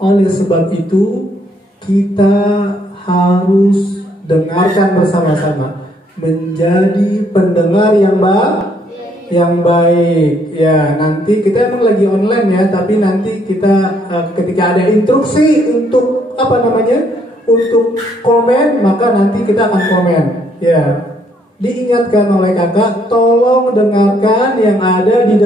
Oleh sebab itu kita harus dengarkan bersama-sama, menjadi pendengar yang baik. Ya, nanti kita emang lagi online ya, tapi nanti kita ketika ada instruksi untuk untuk komen, maka nanti kita akan komen. Ya, diingatkan oleh kakak, tolong dengarkan yang ada di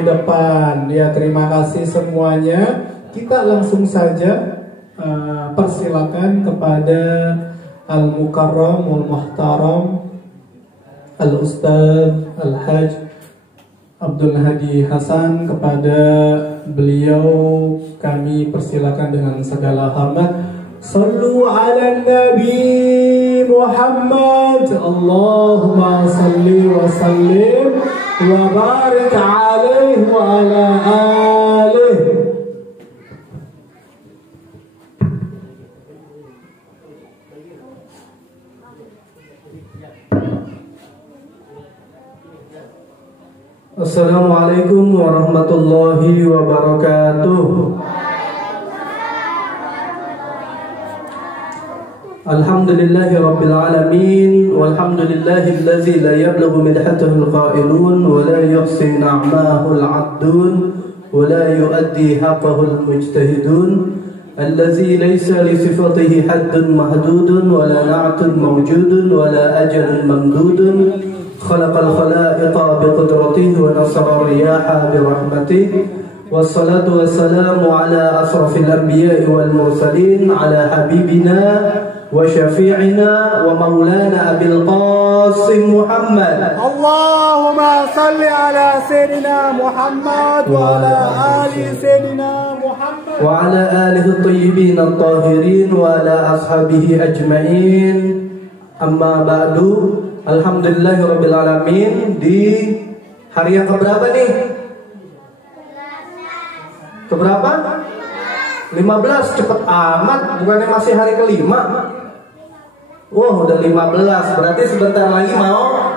depan. Ya, terima kasih semuanya. Kita langsung saja persilakan kepada Al-Mukarram Al-Muhtaram Al-Ustaz Al-Haj Abdul Hadi Hasan. Kepada beliau kami persilakan dengan segala hormat. Sallu ala Nabi Muhammad. Allahumma salli wa sallim wa barik alaihi wa ala alihi. Assalamualaikum warahmatullahi wabarakatuh. Alhamdulillahi rabbil alamin, walhamdulillahi allazi la yablughu midhatahu alqa'ilun wa la yuhsi na'mahu al'abdun wa la yuaddi haqqahu almujtahidun, allazi laysa li sifatihi haddun mahdudun wa la na'tun mawjudun wa la ajalun mamdudun. خلق الخلائق بقدرته ونصر الرياح برحمته والصلاة والسلام على أشرف الأنبياء والمرسلين على حبيبنا وشفيعنا ومولانا أبي القاسم محمد. اللهم صل على سيدنا محمد وعلى آل سيدنا محمد وعلى آله الطيبين الطاهرين وعلى أصحابه أجمعين. أما بعد. Alhamdulillahirrabbilalamin. Di hari yang keberapa nih? Keberapa? 15, cepet amat. Bukannya masih hari kelima? Wah, udah 15. Berarti sebentar lagi mau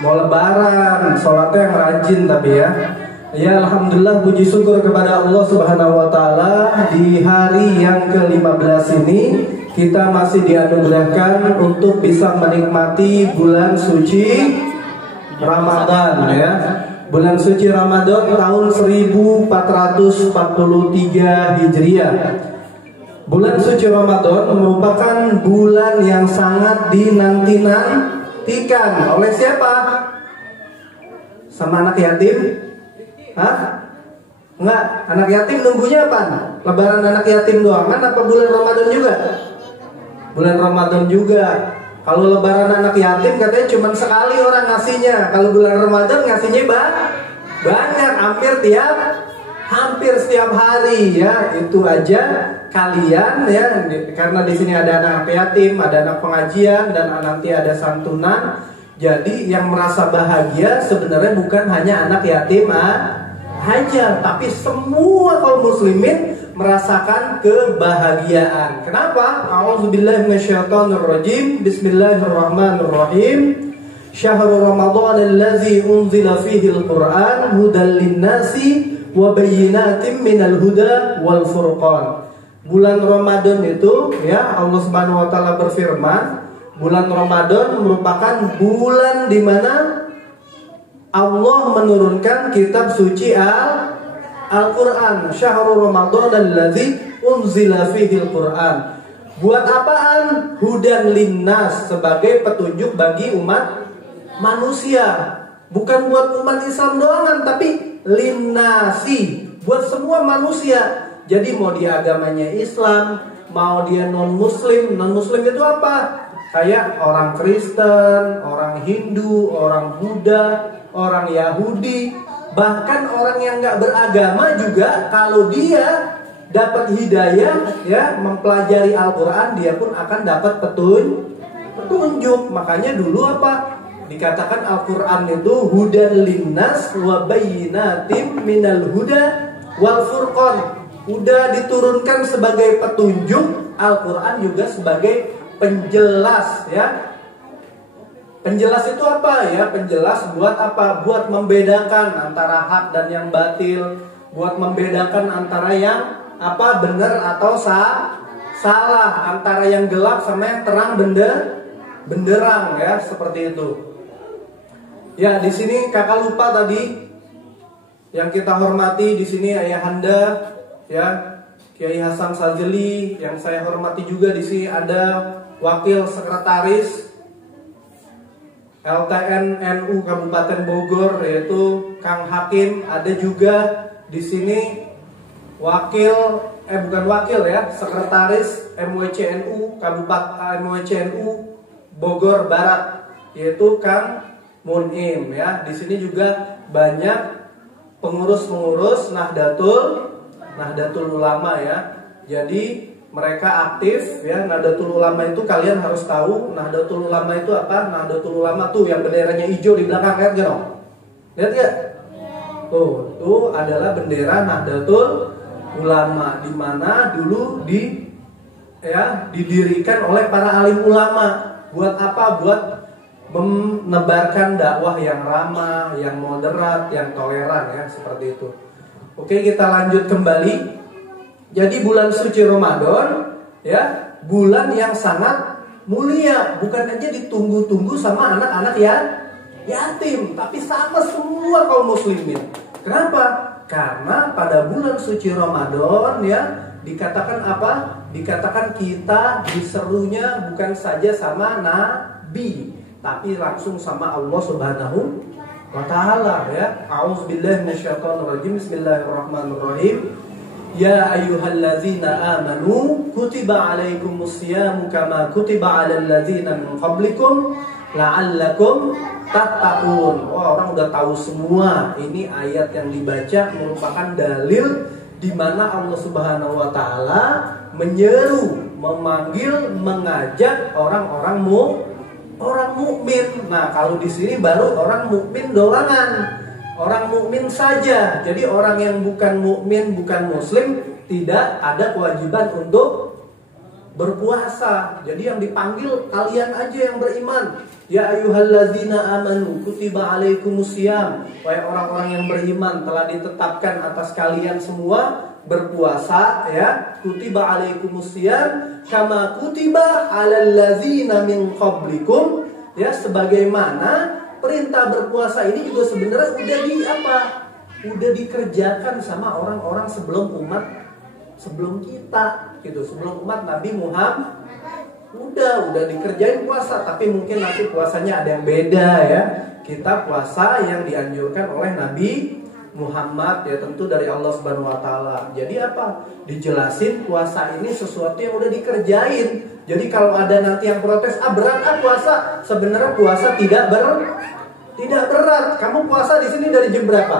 lebaran. Sholatnya yang rajin tapi ya. Ya, alhamdulillah, puji syukur kepada Allah Subhanahu wa taala. Di hari yang ke-15 ini kita masih dianugerahkan untuk bisa menikmati bulan suci Ramadan ya. Bulan suci Ramadan tahun 1443 Hijriah. Bulan suci Ramadan merupakan bulan yang sangat dinanti-nantikan oleh siapa? Sama anak yatim? Enggak, anak yatim nunggunya apa? Lebaran anak yatim doang apa bulan Ramadan juga? Bulan Ramadan juga. Kalau lebaran anak yatim katanya cuma sekali orang ngasihnya. Kalau bulan Ramadan ngasihnya banyak, hampir setiap hari ya. Itu aja kalian ya, karena di sini ada anak yatim, ada anak pengajian, dan nanti ada santunan. Jadi yang merasa bahagia sebenarnya bukan hanya anak yatim aja, tapi semua kaum muslimin merasakan kebahagiaan. Kenapa? A'udzubillahi minasyaitonirrajim. Bismillahirrahmanirrahim. Syahrul Ramadan allazi unzila fihi al-Qur'an hudan lin-nasi wa bayyinatin minal huda wal furqan. Bulan Ramadan itu ya, Allah Subhanahu wa taala berfirman, bulan Ramadan merupakan bulan di mana Allah menurunkan kitab suci Al-Quran. Syahrul Ramadan allazi unzila fihi al-Quran. Buat apaan? Hudan linnas, sebagai petunjuk bagi umat manusia. Bukan buat umat Islam doang, tapi linnasi, buat semua manusia. Jadi mau dia agamanya Islam, mau dia non-Muslim. Non-Muslim itu apa? Kayak orang Kristen, orang Hindu, orang Buddha, orang Yahudi, bahkan orang yang nggak beragama juga, kalau dia dapat hidayah ya, mempelajari Al-Quran, dia pun akan dapat petunjuk. Makanya dulu apa? Dikatakan Al-Quran itu hudan linnas wa bayyinatim minal huda wal furqan. Udah diturunkan sebagai petunjuk, Al-Quran juga sebagai penjelas ya. Penjelas itu apa ya? Penjelas buat apa? Buat membedakan antara hak dan yang batil, buat membedakan antara yang apa benar atau salah, antara yang gelap sama yang terang benderang ya, seperti itu. Ya, di sini kakak lupa tadi yang kita hormati di sini ayahanda ya, Kiai Hasan Sajeli, yang saya hormati juga di sini ada wakil sekretaris LTN NU Kabupaten Bogor yaitu Kang Hakim, ada juga di sini bukan wakil ya, sekretaris MWCNU Kabupaten MWCNU Bogor Barat yaitu Kang Munim ya. Di sini juga banyak pengurus-pengurus Nahdlatul Ulama ya. Jadi mereka aktif ya. Nahdlatul Ulama itu kalian harus tahu, Nahdlatul Ulama itu apa? Nahdlatul Ulama tuh yang benderanya hijau di belakang, lihat gak dong? Lihat gak? Tuh, itu adalah bendera Nahdlatul Ulama, di mana dulu didirikan oleh para alim ulama. Buat apa? Buat menebarkan dakwah yang ramah, yang moderat, yang toleran ya, seperti itu. Oke, kita lanjut kembali. Jadi bulan suci Ramadan ya, bulan yang sangat mulia, bukan aja ditunggu-tunggu sama anak-anak ya yatim, tapi sama semua kaum muslimin. Kenapa? Karena pada bulan suci Ramadan ya, dikatakan apa? Dikatakan kita diserunya bukan saja sama Nabi, tapi langsung sama Allah Subhanahu wa Ta'ala ya. A'udzubillahi minasyaitonirrajim. Bismillahirrahmanirrahim. Ya ayyuhalladzina amanu kutiba alaikumusyamu kama kutiba alal ladzina min qablikum la'allakum tattaqun. Orang udah tahu semua. Ini ayat yang dibaca merupakan dalil di mana Allah Subhanahu wa Ta'ala menyeru, memanggil, mengajak orang-orang mukmin. Nah, kalau di sini baru orang mukmin doangan, orang mukmin saja. Jadi orang yang bukan mukmin, bukan muslim, tidak ada kewajiban untuk berpuasa. Jadi yang dipanggil kalian aja yang beriman. Ya ayyuhalladzina amanu kutiba alaikumusiyam. Wahai orang-orang yang beriman, telah ditetapkan atas kalian semua berpuasa ya. Kutiba alaikumusiyam kama kutiba alal ladzina min qablikum ya, sebagaimana perintah berpuasa ini juga sebenarnya udah dikerjakan sama orang-orang sebelum kita gitu, sebelum umat Nabi Muhammad udah dikerjain puasa, tapi mungkin nanti puasanya ada yang beda ya. Kita puasa yang dianjurkan oleh Nabi Muhammad ya, tentu dari Allah Subhanahu wa Ta'ala. Jadi apa? Dijelasin puasa ini sesuatu yang udah dikerjain. Jadi kalau ada nanti yang protes, berat puasa. Sebenarnya puasa tidak berat. Kamu puasa di sini dari jam berapa?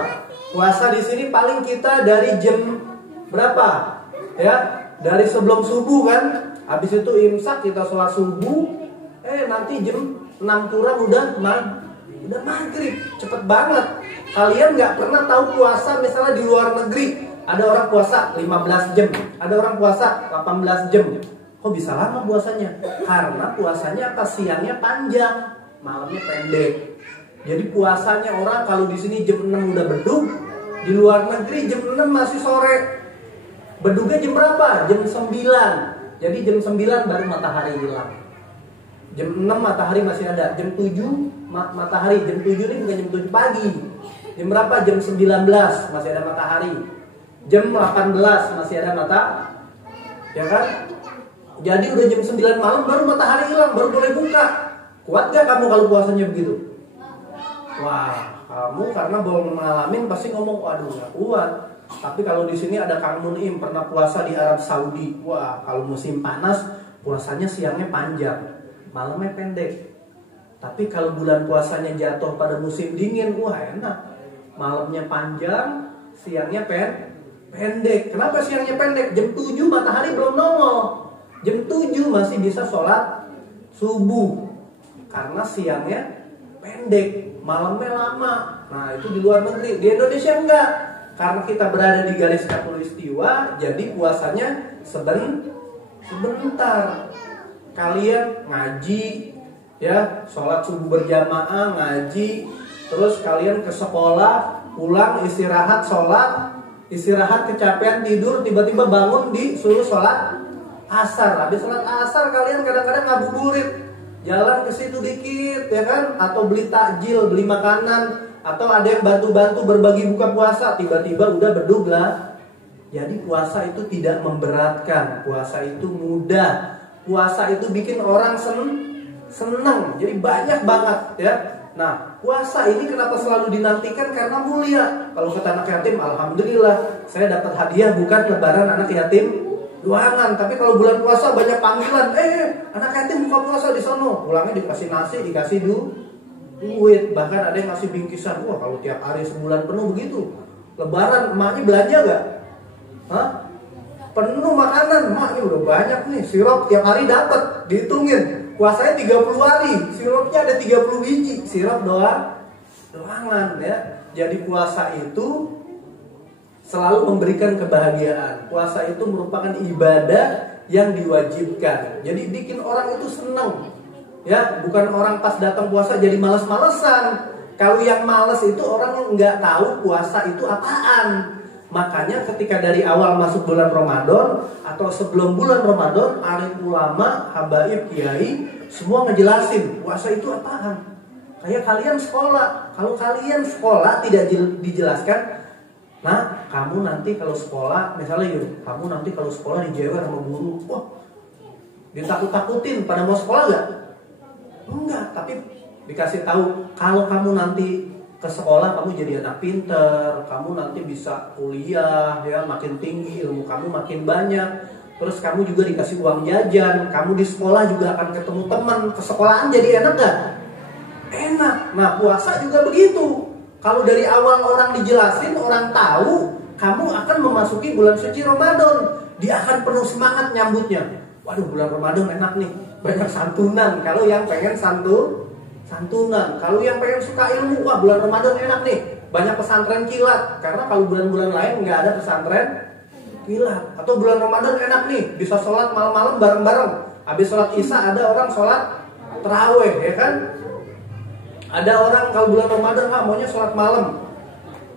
Puasa di sini paling kita dari jam berapa? Ya, dari sebelum subuh kan. Habis itu imsak, kita sholat subuh. Nanti jam 6 kurang udah maghrib. Cepet banget. Kalian nggak pernah tahu puasa misalnya di luar negeri. Ada orang puasa 15 jam, ada orang puasa 18 jam. Kok bisa lama puasanya? Karena puasanya apa? Siangnya panjang, malamnya pendek. Jadi puasanya orang kalau di sini jam 6 udah bedug, di luar negeri jam 6 masih sore. Bedugnya jam berapa? Jam 9. Jadi jam 9 baru matahari hilang. Jam 6 matahari masih ada. Jam 7 matahari. Jam 7 ini bukan jam 7 pagi. Jam berapa? Jam 19 masih ada matahari. Jam 18 masih ada ya kan? Jadi udah jam 9 malam baru matahari hilang, baru boleh buka. Kuat gak kamu kalau puasanya begitu? Wah, kamu karena belum ngalamin pasti ngomong, waduh gak kuat. Tapi kalau di sini ada Kang Munim pernah puasa di Arab Saudi. Wah, kalau musim panas puasanya siangnya panjang, malamnya pendek. Tapi kalau bulan puasanya jatuh pada musim dingin, wah enak. Malamnya panjang, siangnya pendek. Kenapa siangnya pendek? Jam 7 matahari belum nongol. Jam 7 masih bisa sholat subuh. Karena siangnya pendek, malamnya lama. Nah, itu di luar negeri. Di Indonesia enggak. Karena kita berada di garis khatulistiwa, jadi puasanya sebentar. Kalian ngaji ya, sholat subuh berjamaah, ngaji, terus kalian ke sekolah, pulang istirahat, sholat, istirahat kecapean tidur, tiba-tiba bangun disuruh sholat asar. Habis sholat asar kalian kadang-kadang ngabuburit, jalan ke situ dikit ya kan, atau beli takjil, beli makanan, atau ada yang bantu-bantu berbagi buka puasa, tiba-tiba udah beduglah. Jadi puasa itu tidak memberatkan, puasa itu mudah, puasa itu bikin orang senang, jadi banyak banget ya. Nah, puasa ini kenapa selalu dinantikan? Karena mulia. Kalau kata anak yatim, alhamdulillah saya dapat hadiah bukan lebaran anak yatim doangan, tapi kalau bulan puasa banyak panggilan, anak yatim buka puasa di sono, pulangnya dikasih nasi, dikasih duit, bahkan ada yang ngasih bingkisan. Wah, kalau tiap hari sebulan penuh begitu, lebaran emaknya belanja gak? Hah? Penuh makanan, emaknya udah banyak nih, sirup tiap hari dapat, dihitungin. Puasanya 30 hari, sirupnya ada 30 biji, sirup doangan ya. Jadi puasa itu selalu memberikan kebahagiaan. Puasa itu merupakan ibadah yang diwajibkan. Jadi bikin orang itu senang. Ya, bukan orang pas datang puasa jadi malas-malesan. Kalau yang malas itu orang yang nggak tahu puasa itu apaan. Makanya ketika dari awal masuk bulan Ramadan atau sebelum bulan Ramadan, alim ulama, habaib, kiai semua ngejelasin puasa itu apaan. Kayak kalian sekolah, kalau kalian sekolah tidak dijelaskan, nah kamu nanti kalau sekolah, misalnya kamu nanti kalau sekolah dijewer sama guru, wah ditakut-takutin, pada mau sekolah gak? Enggak, tapi dikasih tahu kalau kamu nanti ke sekolah kamu jadi anak pinter, kamu nanti bisa kuliah ya, makin tinggi, ilmu kamu makin banyak. Terus kamu juga dikasih uang jajan, kamu di sekolah juga akan ketemu teman, ke sekolahan jadi enak gak? Enak. Nah, puasa juga begitu. Kalau dari awal orang dijelasin, orang tahu kamu akan memasuki bulan suci Ramadan, dia akan penuh semangat nyambutnya. Waduh, bulan Ramadan enak nih, banyak santunan. Kalau yang pengen santunan. Kalau yang pengen suka ilmu, wah bulan Ramadan enak nih, banyak pesantren kilat. Karena kalau bulan-bulan lain nggak ada pesantren kilat. Atau bulan Ramadan enak nih, bisa sholat malam-malam bareng-bareng. Habis sholat isya ada orang sholat terawih, ya kan? Ada orang kalau bulan Ramadan maunya sholat malam.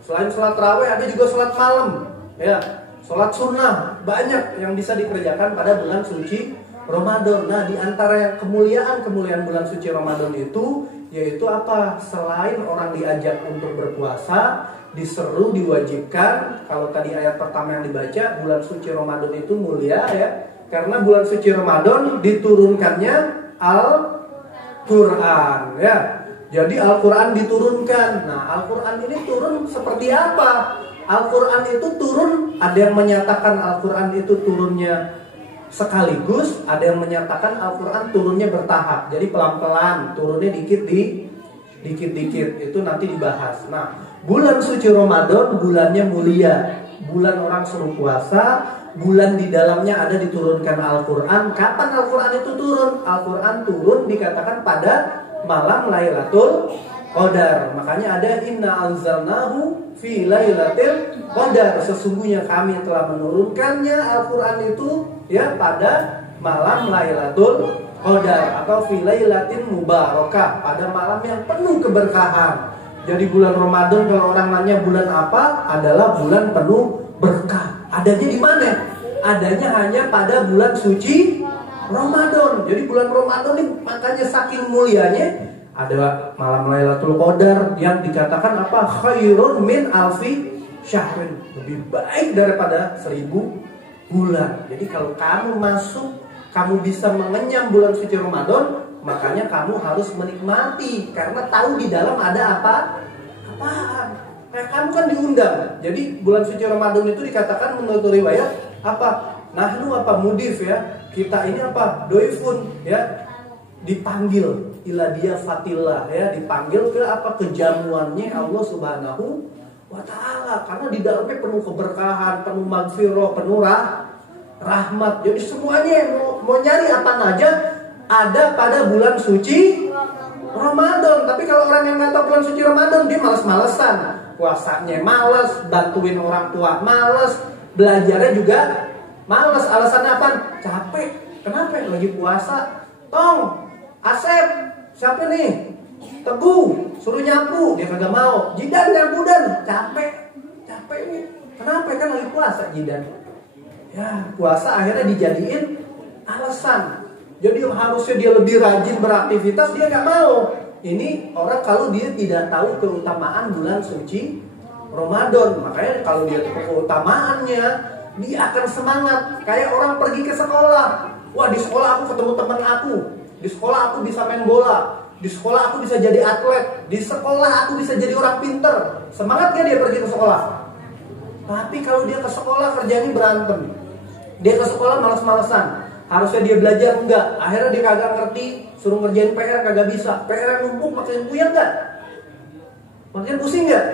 Selain sholat terawih ada juga sholat malam, ya. Sholat sunnah banyak yang bisa dikerjakan pada bulan suci Ramadan. Nah, di antara kemuliaan bulan suci Ramadan itu yaitu apa? Selain orang diajak untuk berpuasa, diseru, diwajibkan. Kalau tadi ayat pertama yang dibaca, bulan suci Ramadan itu mulia ya. Karena bulan suci Ramadan diturunkannya Al-Qur'an ya. Jadi Al-Qur'an diturunkan. Nah, Al-Qur'an ini turun seperti apa? Al-Qur'an itu turun, ada yang menyatakan Al-Qur'an itu turunnya sekaligus, ada yang menyatakan Al-Quran turunnya bertahap. Jadi pelan-pelan, turunnya dikit-dikit. Itu nanti dibahas. Nah, bulan suci Ramadan bulannya mulia, bulan orang suruh puasa, bulan di dalamnya ada diturunkan Al-Quran. Kapan Al-Quran itu turun? Al-Quran turun dikatakan pada malam Lailatul Qadar. Makanya ada inna anzalnahu fi lailatul qadar. Sesungguhnya kami telah menurunkannya Al-Quran itu ya pada malam Lailatul Qadar atau fi lailatin mubarakah, pada malam yang penuh keberkahan. Jadi bulan Ramadan kalau orang nanya bulan apa, adalah bulan penuh berkah. Adanya di mana? Adanya hanya pada bulan suci Ramadan. Jadi bulan Ramadan ini makanya saking mulianya ada malam Lailatul Qadar yang dikatakan apa? Khairun min alfi syahrin, lebih baik daripada 1000 bulan. Jadi kalau kamu masuk, kamu bisa mengenyam bulan suci Ramadan, makanya kamu harus menikmati karena tahu di dalam ada apaan. Nah, kamu kan diundang. Jadi bulan suci Ramadan itu dikatakan menurut riwayat apa? Nahnu apa mudif ya. Kita ini apa? Doifun ya. Dipanggil ila dia fatillah ya, dipanggil ke apa? Kejamuannya Allah Subhanahu wa ta'ala, karena di dalamnya penuh keberkahan, penuh magfirah, penuh rahmat. Jadi semuanya mau nyari apa aja ada pada bulan suci Ramadan. Tapi kalau orang yang nggak tahu bulan suci Ramadan, dia malas-malesan, puasanya malas, bantuin orang tua malas, belajarnya juga malas. Alasannya apa? Capek. Kenapa? Lagi puasa. Tong, Asep, siapa nih? Teguh, suruh nyapu, dia kagak mau. Jidan nyapu dan capek nih. Kenapa? Kan lagi puasa Jidan. Ya, puasa akhirnya dijadiin alasan. Jadi harusnya dia lebih rajin beraktivitas, dia nggak mau. Ini orang kalau dia tidak tahu keutamaan bulan suci Ramadan. Makanya kalau dia tahu keutamaannya, dia akan semangat. Kayak orang pergi ke sekolah. Wah, di sekolah aku ketemu teman aku. Di sekolah aku bisa main bola. Di sekolah aku bisa jadi atlet. Di sekolah aku bisa jadi orang pinter. Semangat gak dia pergi ke sekolah? Tapi kalau dia ke sekolah kerjanya berantem. Dia ke sekolah malas-malesan. Harusnya dia belajar enggak. Akhirnya dia kagak ngerti. Suruh ngerjain PR kagak bisa. PR numpuk makin puyeng enggak? Makin pusing enggak?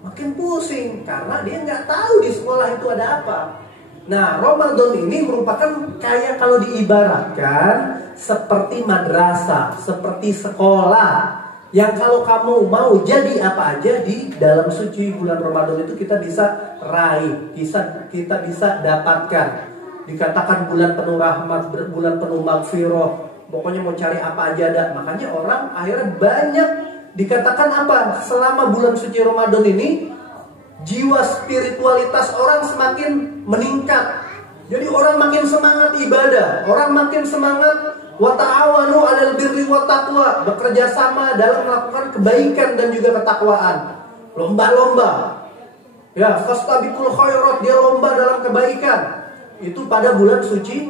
Makin pusing. Karena dia nggak tahu di sekolah itu ada apa. Nah, Ramadan ini merupakan kayak kalau diibaratkan seperti madrasah, seperti sekolah. Yang kalau kamu mau jadi apa aja di dalam suci bulan Ramadan itu kita bisa raih, kita bisa dapatkan. Dikatakan bulan penuh rahmat, bulan penuh maghfirah. Pokoknya mau cari apa aja ada. Makanya orang akhirnya banyak dikatakan apa? Selama bulan suci Ramadan ini jiwa spiritualitas orang semakin meningkat. Jadi orang makin semangat ibadah, orang makin semangat wa ta'awanu 'alal birri wat taqwa, bekerja sama dalam melakukan kebaikan dan juga ketakwaan. Lomba-lomba. Ya, fastabiqul khairat, dia lomba dalam kebaikan. Itu pada bulan suci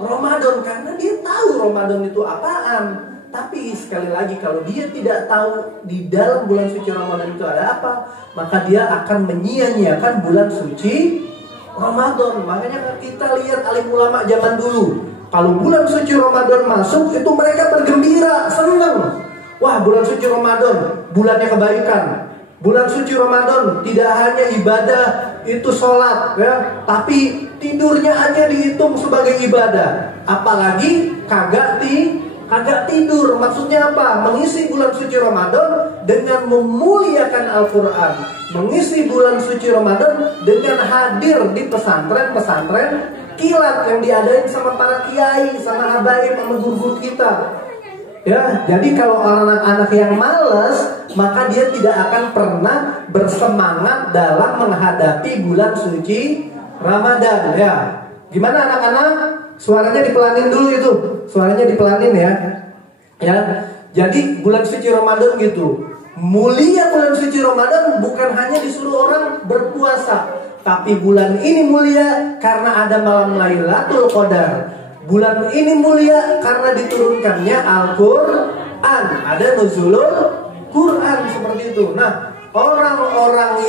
Ramadan karena dia tahu Ramadan itu apaan. Tapi sekali lagi kalau dia tidak tahu di dalam bulan suci Ramadan itu ada apa, maka dia akan menyia-nyiakan bulan suci Ramadan. Makanya kita lihat alim ulama zaman dulu, kalau bulan suci Ramadan masuk itu mereka bergembira, senang. Wah, bulan suci Ramadan, bulannya kebaikan. Bulan suci Ramadan tidak hanya ibadah itu sholat ya, tapi tidurnya aja dihitung sebagai ibadah. Apalagi kagak tidur. Maksudnya apa? Mengisi bulan suci Ramadan dengan memuliakan Al-Quran. Mengisi bulan suci Ramadan dengan hadir di pesantren-pesantren kilat yang diadain sama para kiai, sama habaib, sama guru-guru kita. Ya, jadi kalau anak-anak yang malas, maka dia tidak akan pernah bersemangat dalam menghadapi bulan suci Ramadan. Ya, gimana anak-anak? Suaranya dipelanin dulu itu. Suaranya dipelanin ya. Ya. Jadi bulan suci Ramadan gitu. Mulia bulan suci Ramadan bukan hanya disuruh orang berpuasa, tapi bulan ini mulia karena ada malam Lailatul Qadar. Bulan ini mulia karena diturunkannya Al-Qur'an. Ada nuzulul Quran seperti itu. Nah, orang-orang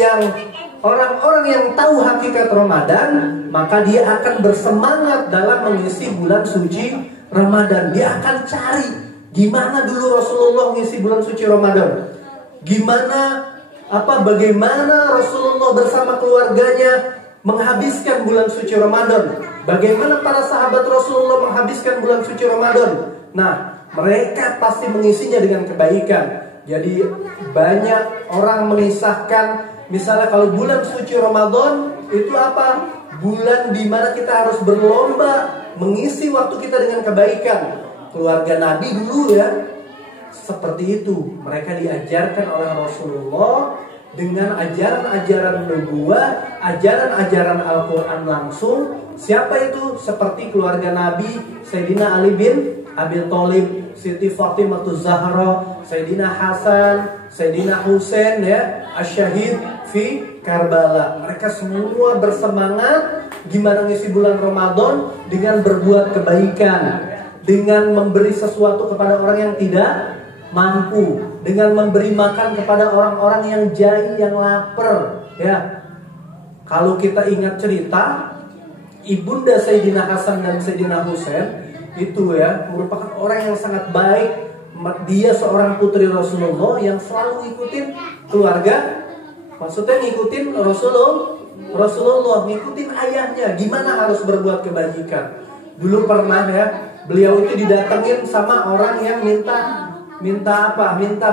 yang tahu hakikat Ramadan, maka dia akan bersemangat dalam mengisi bulan suci Ramadan. Dia akan cari gimana dulu Rasulullah mengisi bulan suci Ramadan. Bagaimana Rasulullah bersama keluarganya menghabiskan bulan suci Ramadan. Bagaimana para sahabat Rasulullah menghabiskan bulan suci Ramadan. Nah, mereka pasti mengisinya dengan kebaikan. Jadi banyak orang mengisahkan, misalnya kalau bulan suci Ramadan itu apa? Bulan di mana kita harus berlomba mengisi waktu kita dengan kebaikan. Keluarga Nabi dulu ya seperti itu. Mereka diajarkan oleh Rasulullah dengan ajaran-ajaran nubuwah, ajaran-ajaran Al-Quran langsung. Siapa itu? Seperti keluarga Nabi Sayyidina Ali bin Abi Thalib, Siti Fatimah Zahra, Sayyidina Hasan, Sayyidina Husain ya, Asyahid fi Karbala. Mereka semua bersemangat gimana ngisi bulan Ramadan dengan berbuat kebaikan, dengan memberi sesuatu kepada orang yang tidak mampu, dengan memberi makan kepada orang-orang yang jahil, yang lapar ya. Kalau kita ingat cerita ibunda Sayyidina Hasan dan Sayyidina Husain itu ya merupakan orang yang sangat baik. Dia seorang putri Rasulullah yang selalu ngikutin keluarga, maksudnya ngikutin Rasulullah, ngikutin ayahnya gimana harus berbuat kebajikan. Dulu pernah ya beliau itu didatengin sama orang yang minta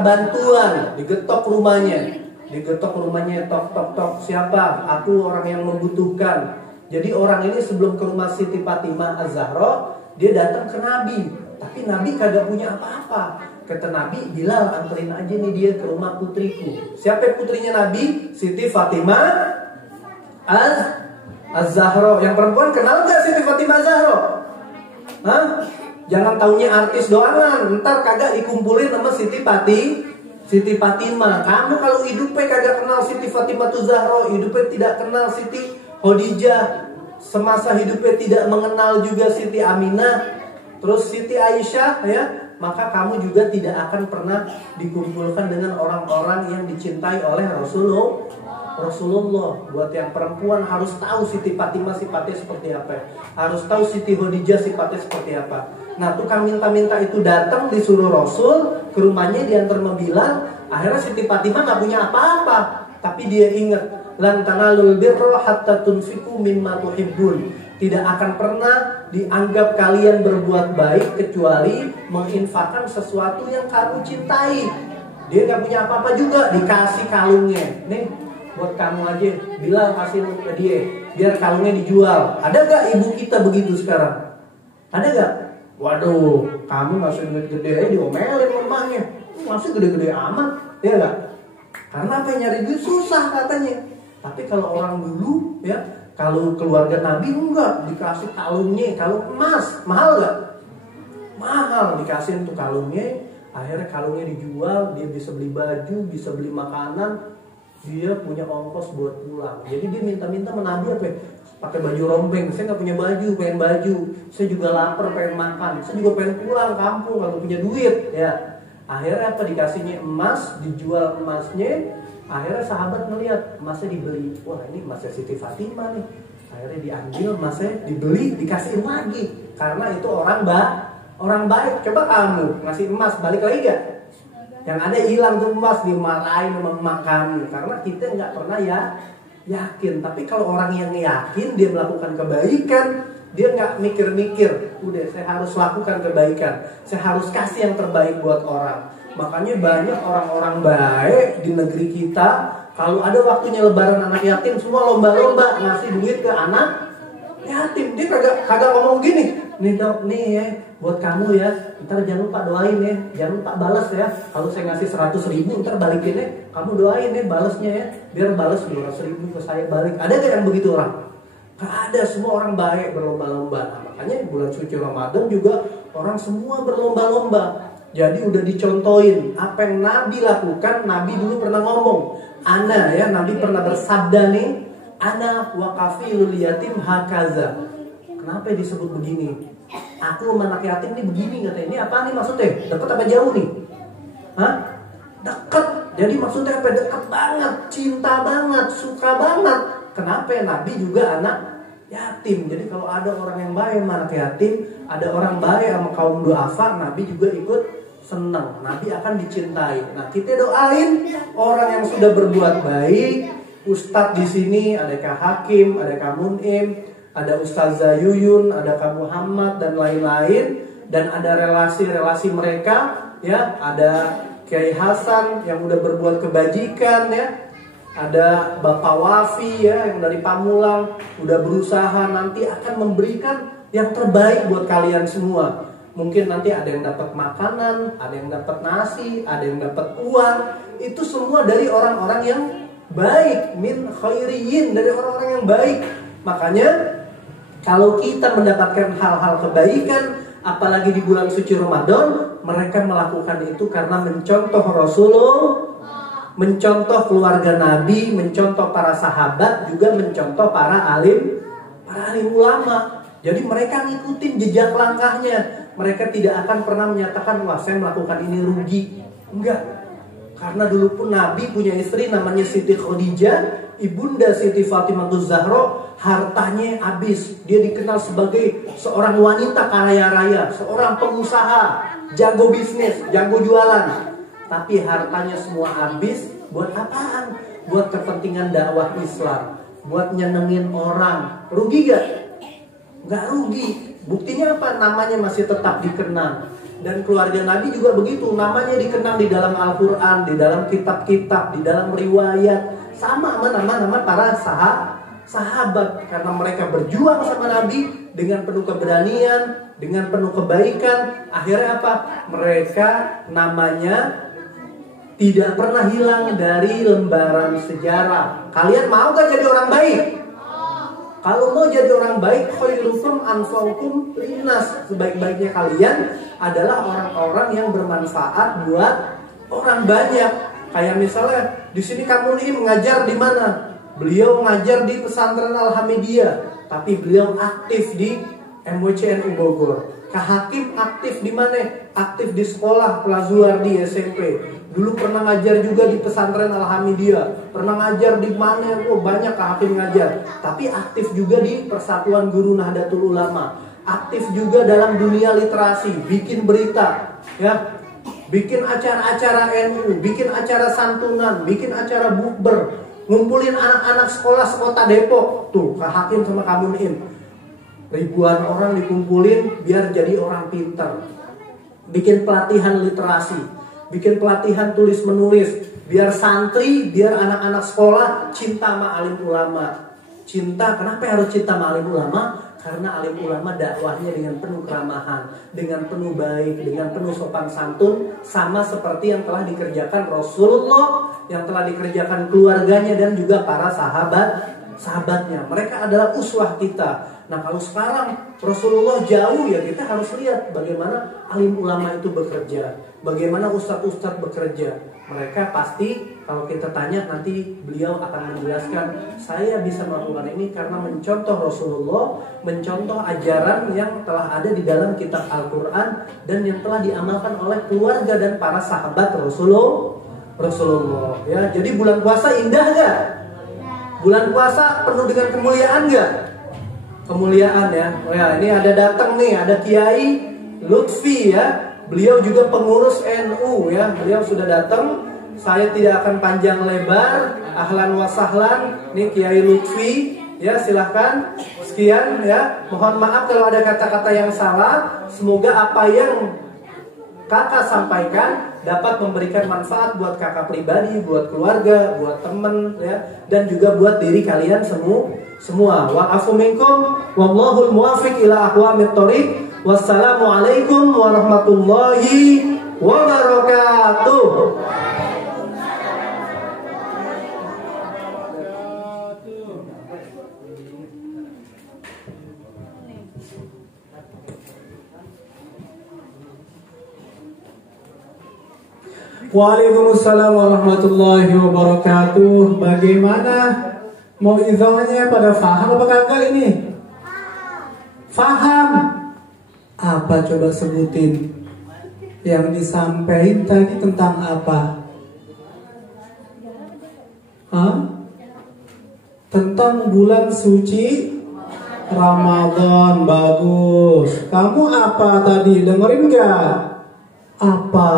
bantuan, digetok rumahnya, tok, siapa? Aku orang yang membutuhkan. Jadi orang ini sebelum ke rumah Siti Fatimah Az-Zahra, dia datang ke Nabi, tapi Nabi kagak punya apa-apa. Kata Nabi, Bilal anterin aja nih dia ke rumah putriku. Siapa putrinya Nabi? Siti Fatimah Az-Zahra. Yang perempuan kenal gak Siti Fatimah Zahra? Hah? Jangan taunya artis doangan, ntar kagak dikumpulin sama Siti Fatimah. Kamu kalau hidupnya kagak kenal Siti Fatimah Zahra, hidupnya tidak kenal Siti Khadijah, semasa hidupnya tidak mengenal juga Siti Aminah, terus Siti Aisyah, ya, maka kamu juga tidak akan pernah dikumpulkan dengan orang-orang yang dicintai oleh Rasulullah. Buat yang perempuan harus tahu Siti Fatimah sifatnya seperti apa, harus tahu Siti Khadijah sifatnya seperti apa. Nah, tukang minta-minta itu datang disuruh Rasul ke rumahnya, diantar sama Bilal. Akhirnya Siti Fatimah nggak punya apa-apa, tapi dia ingat, lan tanalul birra hatta tunfiqu mimma tuhibbun. Tidak akan pernah dianggap kalian berbuat baik kecuali menginfakkan sesuatu yang kamu cintai. Dia nggak punya apa-apa juga, dikasih kalungnya. Nih, buat kamu aja. Bilal kasih ke dia, biar kalungnya dijual. Ada gak ibu kita begitu sekarang? Ada gak? Waduh, kamu ngasih duit gede aja diomelin mamanya. Masih gede-gede amat, ya gak? Karena apa, nyari duit susah katanya. Tapi kalau orang dulu, ya, kalau keluarga Nabi enggak, dikasih kalungnya, kalung emas, mahal gak? Mahal, dikasih untuk kalungnya. Akhirnya kalungnya dijual, dia bisa beli baju, bisa beli makanan, dia punya ongkos buat pulang. Jadi dia minta-minta sama Nabi apa ya? Pakai baju rombeng, saya nggak punya baju, pengen baju. Saya juga lapar, pengen makan. Saya juga pengen pulang kampung, kalau punya duit, ya. Akhirnya apa, dikasihnya emas, dijual emasnya. Akhirnya sahabat melihat emasnya dibeli. Wah, ini emasnya Siti Fatimah nih. Akhirnya diambil emasnya, dibeli, dikasihin lagi. Karena itu orang baik. Coba kamu ngasih emas, balik lagi gak? Yang ada hilang tuh emas, dimarahin sama emak kamu. Karena kita nggak pernah yakin. Tapi kalau orang yang yakin, dia melakukan kebaikan, dia nggak mikir-mikir, udah saya harus lakukan kebaikan, saya harus kasih yang terbaik buat orang. Makanya banyak orang-orang baik di negeri kita, kalau ada waktunya lebaran anak yatim, semua lomba-lomba ngasih duit ke anak yatim. Dia kagak ngomong gini, nih dok, nih ya, buat kamu ya, ntar jangan lupa doain ya, jangan lupa balas ya. Kalau saya ngasih 100.000, ntar balikinnya, kamu doain ya balasnya ya, biar balas 200.000 ke saya balik. Ada gak yang begitu orang? Gak ada, semua orang baik, berlomba-lomba. Nah, makanya bulan suci Ramadan juga orang semua berlomba-lomba. Jadi udah dicontohin apa yang Nabi lakukan. Nabi dulu pernah ngomong, ana ya, Nabi pernah bersabda nih, ana wa kafilul yatim hakaza. Kenapa disebut begini? Aku sama anak yatim nih begini katanya. Ini apa nih maksudnya? Dekat apa jauh nih? Hah? Dekat. Jadi maksudnya apa? Dekat banget, cinta banget, suka banget. Kenapa? Nabi juga anak yatim. Jadi kalau ada orang yang baik sama anak yatim, ada orang baik sama kaum duafa, Nabi juga ikut senang. Nabi akan dicintai. Nah, kita doain orang yang sudah berbuat baik. Ustadz di sini ada Kak Hakim, ada Kak Munim, ada Ustazah Yuyun, ada Kak Muhammad dan lain-lain, dan ada relasi-relasi mereka, ya, ada Kiai Hasan yang udah berbuat kebajikan, ya. Ada Bapak Wafi ya yang dari Pamulang udah berusaha, nanti akan memberikan yang terbaik buat kalian semua. Mungkin nanti ada yang dapat makanan, ada yang dapat nasi, ada yang dapat uang. Itu semua dari orang-orang yang baik, min khairiyin, dari orang-orang yang baik. Makanya kalau kita mendapatkan hal-hal kebaikan, apalagi di bulan suci Ramadan, mereka melakukan itu karena mencontoh Rasulullah, mencontoh keluarga Nabi, mencontoh para sahabat, juga mencontoh para alim ulama. Jadi mereka ngikutin jejak langkahnya. Mereka tidak akan pernah menyatakan, wah saya melakukan ini rugi. Enggak. Karena dulu pun Nabi punya istri namanya Siti Khadijah, ibunda Siti Fatimah Zahra, hartanya habis. Dia dikenal sebagai seorang wanita kaya raya, seorang pengusaha, jago bisnis, jago jualan. Tapi hartanya semua habis. Buat apaan? Buat kepentingan dakwah Islam, buat nyenengin orang. Rugi gak? Gak rugi. Buktinya apa? Namanya masih tetap dikenang. Dan keluarga Nabi juga begitu, namanya dikenang di dalam Al-Quran, di dalam kitab-kitab, di dalam riwayat. Sama nama-nama para sahabat. Karena mereka berjuang sama Nabi dengan penuh keberanian, dengan penuh kebaikan. Akhirnya apa? Mereka namanya tidak pernah hilang dari lembaran sejarah. Kalian mau gak jadi orang baik? Kalau mau jadi orang baik, khairukum anfa'ukum linnas. Sebaik-baiknya kalian adalah orang-orang yang bermanfaat buat orang banyak. Kayak misalnya di sini kamu nih mengajar di mana? Beliau mengajar di pesantren Al-Hamidiyah, tapi beliau aktif di MWCNU Bogor. Kak Hakim aktif di mana? Aktif di sekolah Plazuar di SMP. Dulu pernah ngajar juga di pesantren Al-Hamidiyah. Pernah ngajar di mana? Oh, banyak Kak Hakim ngajar. Tapi aktif juga di Persatuan Guru Nahdlatul Ulama. Aktif juga dalam dunia literasi, bikin berita, ya. Bikin acara-acara NU, bikin acara santunan, bikin acara bukber, ngumpulin anak-anak sekolah sekota Depok. Tuh, Kak Hakim sama Kak Mun'im. Ribuan orang dikumpulin biar jadi orang pintar. Bikin pelatihan literasi, bikin pelatihan tulis menulis, biar santri, biar anak-anak sekolah cinta sama alim ulama. Cinta, kenapa harus cinta sama alim ulama? Karena alim ulama dakwahnya dengan penuh keramahan, dengan penuh baik, dengan penuh sopan santun, sama seperti yang telah dikerjakan Rasulullah, yang telah dikerjakan keluarganya dan juga para sahabatnya. Mereka adalah uswah kita. Nah, kalau sekarang Rasulullah jauh, ya kita harus lihat bagaimana alim ulama itu bekerja, bagaimana ustadz-ustadz bekerja. Mereka pasti kalau kita tanya nanti beliau akan menjelaskan, saya bisa melakukan ini karena mencontoh Rasulullah, mencontoh ajaran yang telah ada di dalam kitab Al-Quran dan yang telah diamalkan oleh keluarga dan para sahabat Rasulullah. Ya, jadi bulan puasa indah gak? Bulan puasa penuh dengan kemuliaan gak? Kemuliaan ya. Oh ya, ini ada datang nih, ada Kiai Lutfi ya. Beliau juga pengurus NU ya. Beliau sudah datang. Saya tidak akan panjang lebar. Ahlan wa sahlan. Nih Kiai Lutfi ya, silahkan. Sekian ya. Mohon maaf kalau ada kata-kata yang salah. Semoga apa yang kakak sampaikan dapat memberikan manfaat buat kakak pribadi, buat keluarga, buat teman ya, dan juga buat diri kalian semua. Wa'afu minkum wallahul muwaffiq ila aqwamit thoriq. Wassalamualaikum warahmatullahi wabarakatuh. Waalaikumsalam warahmatullahi wabarakatuh. Bagaimana mau izahnya, pada faham apa kagak ini? Faham? Apa coba sebutin yang disampaikan tadi tentang apa? Hah? Tentang bulan suci Ramadan. Bagus. Kamu apa tadi? Dengerin gak? Apa?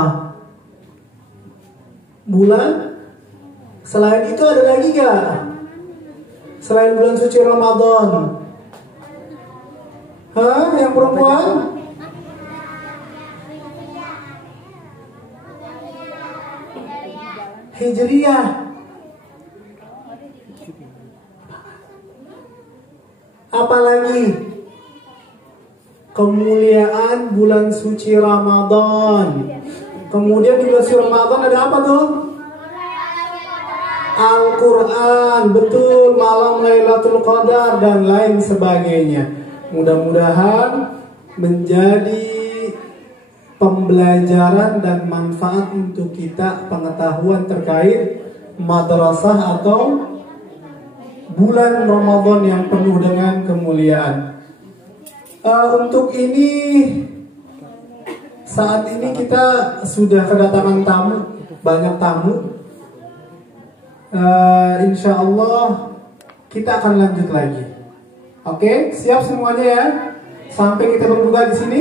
Bulan? Selain itu ada lagi gak? Selain bulan suci Ramadan? Hah? Yang perempuan? Hijriyah. Apalagi? Kemuliaan bulan suci Ramadan. Kemudian di bulan suci Ramadan ada apa tuh? Al-Quran, betul, malam Lailatul Qadar dan lain sebagainya. Mudah-mudahan menjadi pembelajaran dan manfaat untuk kita, pengetahuan terkait madrasah atau bulan Ramadan yang penuh dengan kemuliaan. Untuk ini, saat ini kita sudah kedatangan tamu, banyak tamu. Insya Allah kita akan lanjut lagi. Oke, siap semuanya ya? Sampai kita berbuka di sini.